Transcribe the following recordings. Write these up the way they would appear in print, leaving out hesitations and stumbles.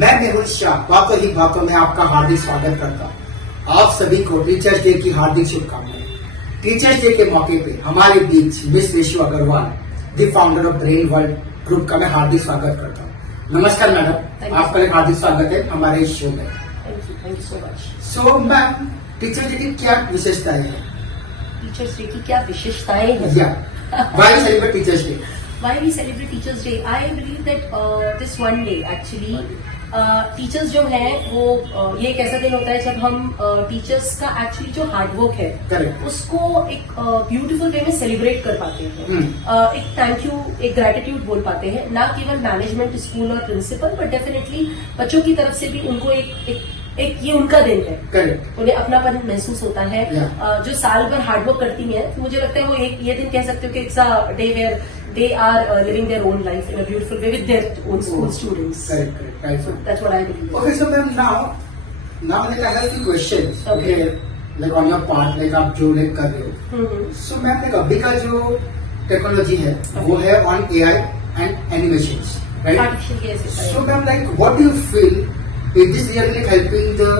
मैं मेहुल शाह बातों ही बातों में आपका हार्दिक स्वागत करता हूँ। आप सभी को टीचर्स डे की हार्दिक शुभकामनाएं। टीचर्स डे के मौके पे हमारे बीच miss Reshu Agrawal, the founder of Brain World Group का मैं हार्दिक स्वागत करता हूँ। नमस्कार मैडम, आपका एक हार्दिक स्वागत है हमारे इस शो में। Thank you so much. So ma'am, teachers day की क्या विशेषताएं हैं? टीचर्स डे की क्या विशेषताएं हैं? Why celebrate Teachers Day? Why we celebrate Teachers Day? I believe that this one day actually teachers जो है वो ये एक ऐसा दिन होता है जब हम टीचर्स का एक्चुअली जो हार्डवर्क है Correct. उसको एक ब्यूटीफुल वे में सेलिब्रेट कर पाते हैं। एक थैंक यू, एक ग्रेटिट्यूड बोल पाते हैं, ना केवल मैनेजमेंट, स्कूल और प्रिंसिपल, बट डेफिनेटली बच्चों की तरफ से भी उनको एक ये उनका दिन है। Correct. उन्हें अपनापन महसूस होता है। जो साल भर हार्डवर्क करती हैं, मुझे लगता है वो एक ये दिन कह सकते हो कि it's a day where they are living their own life in a beautiful way with their own school students. Correct. Right. So that's what I believe. Okay, so ma'am, now like I have few questions. Okay. Like on your part, like आप जो like कर रहे हो. So ma'am, like अभी का जो technology है वो है on AI and animations, right? Artificial, yes. So ma'am, like what do you feel is this really like helping the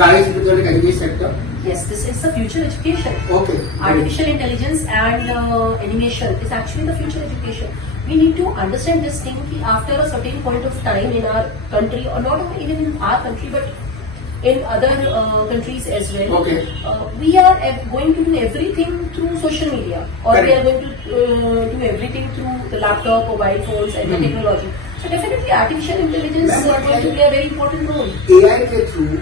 guys in the like animation sector? Yes, this is the future education. Okay. Artificial intelligence and animation is actually the future education. We need to understand this thing कि after a certain point of time in our country, or not even in our country, but in other countries as well. Okay. We are going to do everything through social media, or Correct. we are going to do everything through the laptop, mobile phones, and the technology. So definitely, artificial intelligence is going to play a very important role. AI के through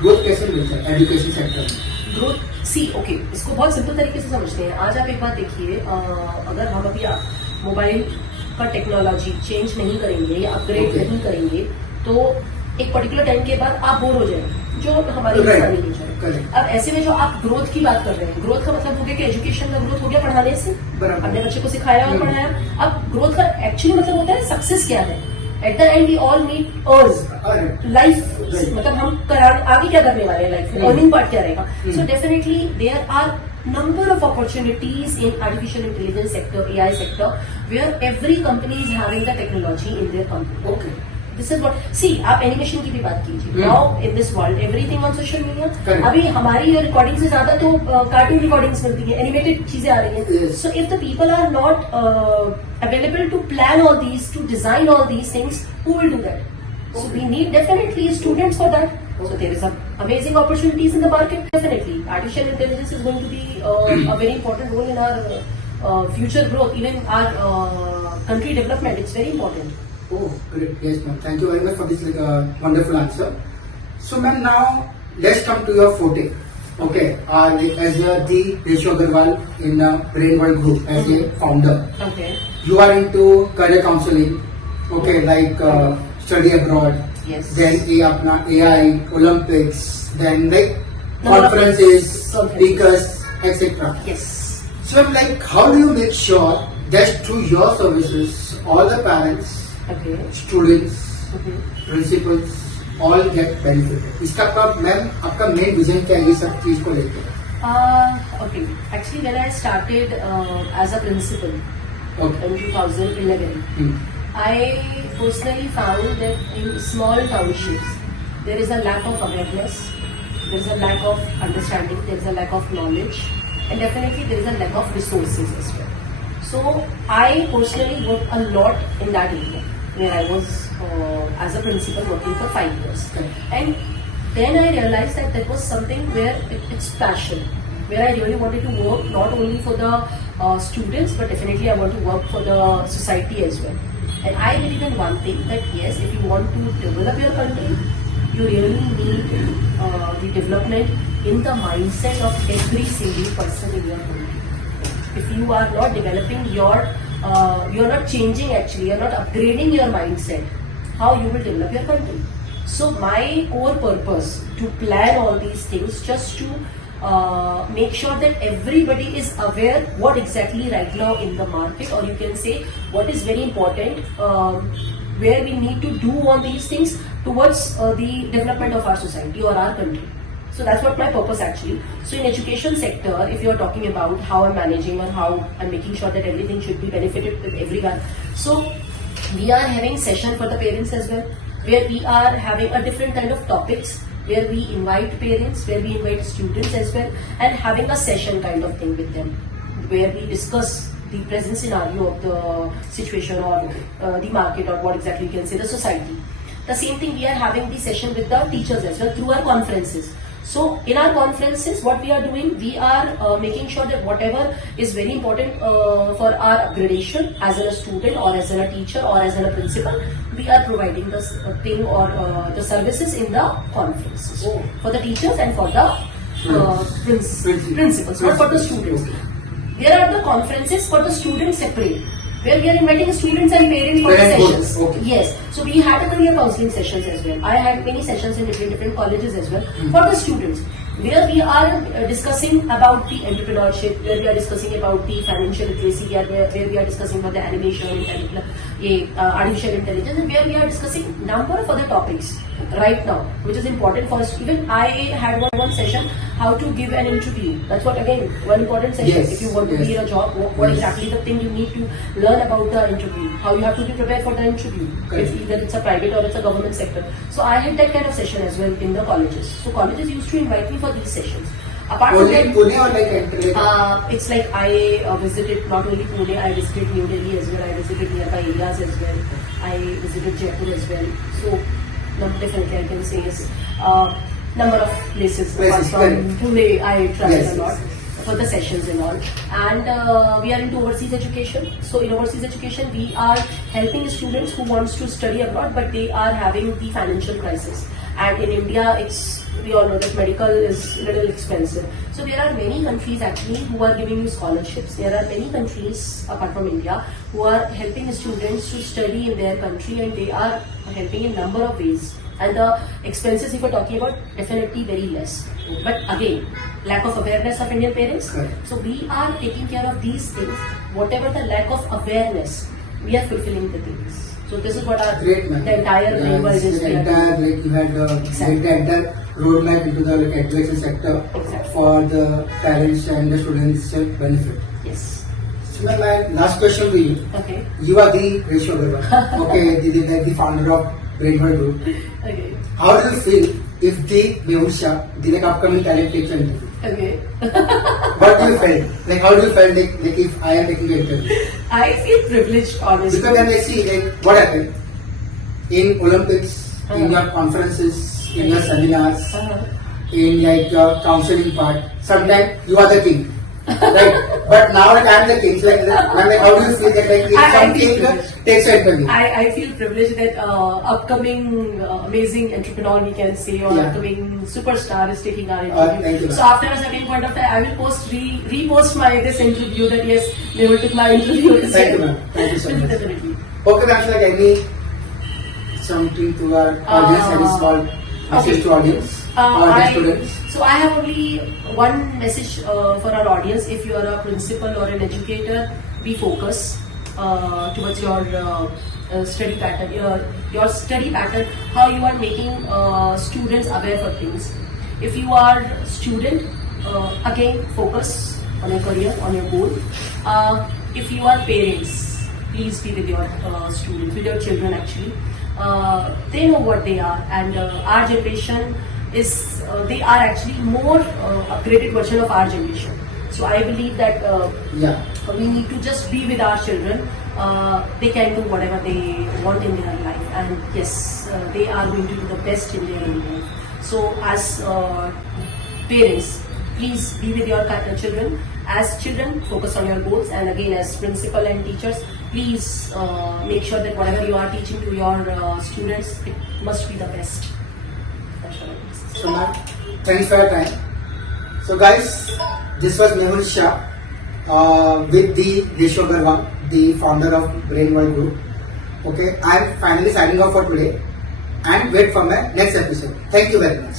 growth कैसे मिलता है education sector में? Growth सी okay, इसको बहुत simple तरीके से समझते हैं। आज आप एक बात देखिए, अगर हम अभी मोबाइल का टेक्नोलॉजी चेंज नहीं करेंगे या अपग्रेड नहीं करेंगे तो एक पर्टिकुलर टाइम के बाद आप बोर हो जाएंगे, जो हमारी इंसानी नेचर है। अब ऐसे में जो आप ग्रोथ की बात कर रहे हैं, ग्रोथ का मतलब हो गया कि एजुकेशन का ग्रोथ हो गया पढ़ाने से, अपने बच्चे को सिखाया और पढ़ाया। अब ग्रोथ का एक्चुअली मतलब होता है सक्सेस क्या है। At the end we all need urge life, मतलब हम आगे क्या करने वाले हैं लाइफ में, अर्निंग पार्ट क्या रहेगा। So definitely there are number of opportunities in artificial intelligence sector, AI sector, where every company is having the technology in their company. Okay. This is what, see, आप animation की भी बात कीजिए। Now in this world everything on social media. Correct. अभी हमारी recording से ज्यादा तो कार्टून रिकॉर्डिंग्स मिलती है, एनिमेटेड चीजें आ रही हैं। Yes. So if the people are not available to plan all these, to design all these things, who will do that? So we need definitely students for that. So there is amazing opportunities in the market. Definitely, artificial intelligence is going to be a very important role in our future growth, even our country development. It's very important. Oh, great. Yes, ma'am. Thank you very much for this wonderful answer. So, ma'am, now let's come to your forte. Okay, as the Reshu Aggarwaal in Brain World Group, as a founder, Okay. you are into career counseling. Okay, like study abroad. Yes. Then apna AI, Olympics. Then like conferences, speakers, etc. Yes. So, like, how do you make sure that through your services, all the parents, Okay. students, principals, all get benefited? इसका ma'am आपका main vision क्या है ये सब चीज को लेकर? Okay. Actually, when I started as a principal in 2011, I personally found that in small townships there is a lack of awareness, there is a lack of understanding, there is a lack of knowledge, and definitely there is a lack of resources as well. So I personally worked a lot in that area where I was as a principal working for 5 years. And then I realized that that was something where it's passion, where I really wanted to work not only for the students, but definitely I want to work for the society as well. And I believe in one thing, that yes, if you want to develop your country, you really need the development in the mindset of every single person in your country. If you are not developing you're not changing actually, you're not upgrading your mindset, how you will develop your country? So my core purpose to plan all these things, just to make sure that everybody is aware what exactly right now in the market, or you can say what is very important, where we need to do all these things towards the development of our society or our country. So that's what my purpose actually. So in education sector, if you're talking about how I'm managing or how I'm making sure that everything should be benefited with everyone, so we are having session for the parents as well. where we are having a different kind of topics, where we invite parents, where we invite students as well, and having a session kind of thing with them, where we discuss the present scenario of the situation or the market or what exactly you can say, the society. The same thing, we are having the session with the teachers as well through our conferences. So in our conferences, what we are doing, we are making sure that whatever is very important for our upgradation as a student or as a teacher or as a principal, we are providing the thing or the services in the conferences for the teachers and for the principals, not for the students. There are the conferences for the students separate, where we are inviting students and parents for the sessions. Okay. Yes. So we had a career counseling sessions as well. I had many sessions in different colleges as well for the students, where we are discussing about the entrepreneurship, where we are discussing about the financial literacy, where we are discussing about the animation, artificial intelligence, and where we are discussing number of other topics right now, which is important for us. Even I had one session, how to give an interview. That's what, again, one important session. Yes, if you want to be in a job, what exactly the thing you need to learn about the interview, how you have to be prepared for the interview, if either it's a private or it's a government sector. So I had that kind of session as well in the colleges. So colleges used to invite me for these sessions. Apart from that, Pune or like it's like I visited not only Pune, I visited New Delhi as well, I visited nearby areas as well, I visited Jaipur as well. So definitely I can say yes. Number of places apart from Pune, I travel a lot for the sessions and all. And we are into overseas education. So in overseas education, we are helping students who wants to study abroad, but they are having the financial crisis. And in India, we all know that medical is a little expensive. So there are many countries actually who are giving you scholarships. There are many countries apart from India who are helping students to study in their country, and they are helping in number of ways. And the expenses, if we're talking about, definitely very less. But again, lack of awareness of Indian parents. Right. So we are taking care of these things. Whatever the lack of awareness, we are fulfilling the things. So this is what our the entire framework is. You had the entire roadmap into the education sector for the parents and the students' benefit. Yes. So my last question to you. Okay. You are the Reshu Aggarwaal. Okay, the founder of Brainword Group. Okay. How do you feel if the Mehul Shah, the upcoming talent takes your interview? Okay. What do you feel? Like how do you feel like if I am taking your interview? I feel privileged, honestly. Because when I see like what happened in Olympics, in your conferences, in your seminars, in like your counseling part, sometimes you are the king. Right? But now that I am the king, how do you feel that like if some king takes your interview? I feel privileged that upcoming amazing entrepreneur, we can say, or upcoming superstar is taking our interview. Thank you, so after a certain point of time, I will repost this interview that yes, they will took my interview. Thank you, ma'am. Thank you so much. Definitely. Okay, ma'am. So like any something to our audience, any small message to audience or students? So I have only one message for our audience. If you are a principal or an educator, be focused towards your study pattern. Your study pattern, how you are making students aware for things. If you are student, again focus on your career, on your goal. If you are parents, please be with your students, with your children actually. They know what they are, and our generation is they are actually more upgraded version of our generation. So I believe that we need to just be with our children. They can do whatever they want in their life, and yes, they are going to do the best in their own life. So as parents, please be with your children. As children, focus on your goals, and again as principal and teachers, please make sure that whatever you are teaching to your students, it must be the best. So ma'am, thanks for your time. So guys, this was Mehul Shah with the Reshu Aggarwaal, the founder of Brainword Group. Okay, I am finally signing off for today and wait for my next episode. Thank you very much.